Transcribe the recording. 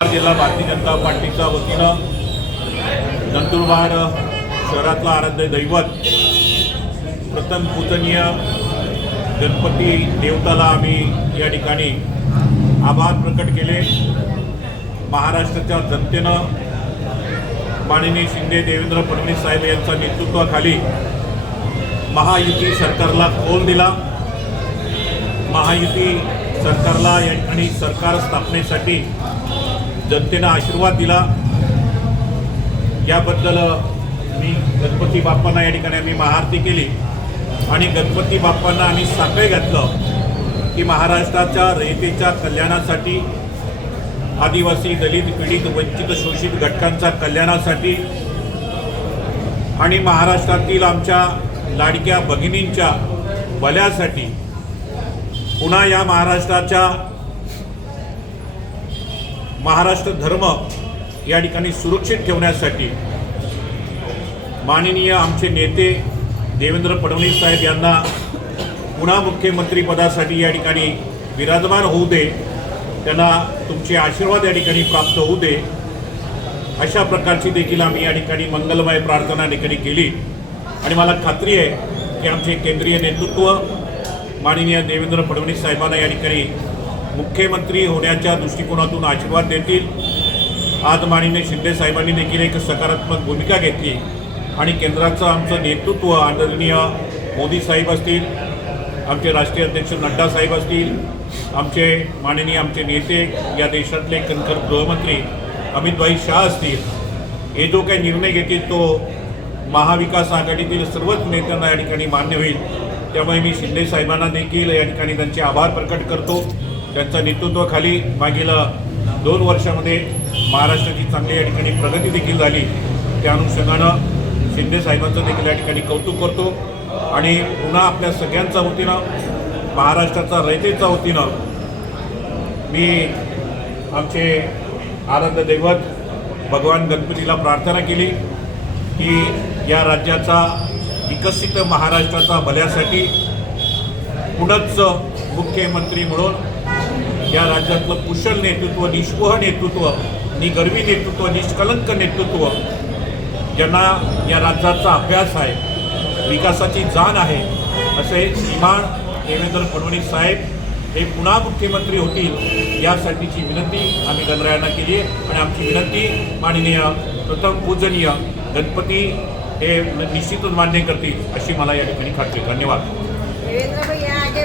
जिल्हा भारतीय जनता पार्टीच्या वतीनं नंदुरबार शहरातला आराध्य दैवत प्रथम पूजनीय गणपती देवताला आम्ही या ठिकाणी आभार प्रकट केले. महाराष्ट्राच्या जनतेनं माननीय शिंदे देवेंद्र फडणवीस साहेब यांच्या नेतृत्वाखाली महायुती सरकारला कौल दिला. महायुती सरकारला या ठिकाणी सरकार स्थापनेसाठी जनतेनं आशीर्वाद दिला. याबद्दल मी गणपती बाप्पांना या ठिकाणी आम्ही महाआरती केली. आणि गणपती बाप्पांना आम्ही साखळे घातलं की महाराष्ट्राच्या रयतेच्या कल्याणासाठी आदिवासी दलित पीडित वंचित शोषित घटकांच्या कल्याणासाठी आणि महाराष्ट्रातील आमच्या लाडक्या भगिनींच्या भल्यासाठी पुन्हा या महाराष्ट्राच्या महाराष्ट्र धर्म या ठिकाणी सुरक्षित ठेवण्यासाठी माननीय आमचे नेते देवेंद्र फडणवीस साहेब यांना पुन्हा मुख्यमंत्रीपदासाठी या ठिकाणी विराजमान होऊ दे त्यांना तुमचे आशीर्वाद या ठिकाणी प्राप्त होऊ दे अशा प्रकारची देखील आम्ही या ठिकाणी मंगलमय प्रार्थना ठिकाणी केली. आणि मला खात्री आहे की आमचे केंद्रीय नेतृत्व माननीय देवेंद्र फडणवीस साहेबांना या ठिकाणी मुख्यमंत्री होण्याच्या दृष्टिकोनातून आशीर्वाद देतील. आज माननीय शिंदे साहेबांनी देखील एक सकारात्मक भूमिका घेतली. आणि केंद्राचं आमचं नेतृत्व आदरणीय मोदी साहेब असतील आमचे राष्ट्रीय अध्यक्ष नड्डा साहेब असतील आमचे माननीय आमचे नेते या देशातले कणखर गृहमंत्री अमितभाई शाह असतील. हे जो काही निर्णय घेतील तो महाविकास आघाडीतील सर्वच नेत्यांना या ठिकाणी मान्य होईल. त्यामुळे मी शिंदे साहेबांना देखील या ठिकाणी त्यांचे आभार प्रकट करतो. त्यांच्या नेतृत्वाखाली मागील दोन वर्षामध्ये महाराष्ट्राची चांगली या ठिकाणी प्रगती देखील झाली. त्या अनुषंगानं शिंदे साहेबांचं देखील या ठिकाणी कौतुक करतो. आणि पुन्हा आपल्या सगळ्यांच्या वतीनं महाराष्ट्राचा रयतेच्या वतीनं मी आमचे आनंद दैवत भगवान गणपतीला प्रार्थना केली की या राज्याचा विकसित महाराष्ट्राचा भल्यासाठी पुढंच मुख्यमंत्री म्हणून या राज्यातलं कुशल नेतृत्व निष्पोह नेतृत्व निगर्वी नेतृत्व निष्कलंक नेतृत्व ज्यांना या राज्याचा अभ्यास आहे विकासाची जाण आहे असे श्रीमान देवेंद्र फडणवीस साहेब हे पुन्हा मुख्यमंत्री होतील यासाठीची विनंती आम्ही गणरायांना केली आहे. आणि आमची विनंती माननीय प्रथम पूजनीय गणपती हे निश्चितच मान्य करतील अशी मला या ठिकाणी खात्री धन्यवाद. देवेंद्र भैया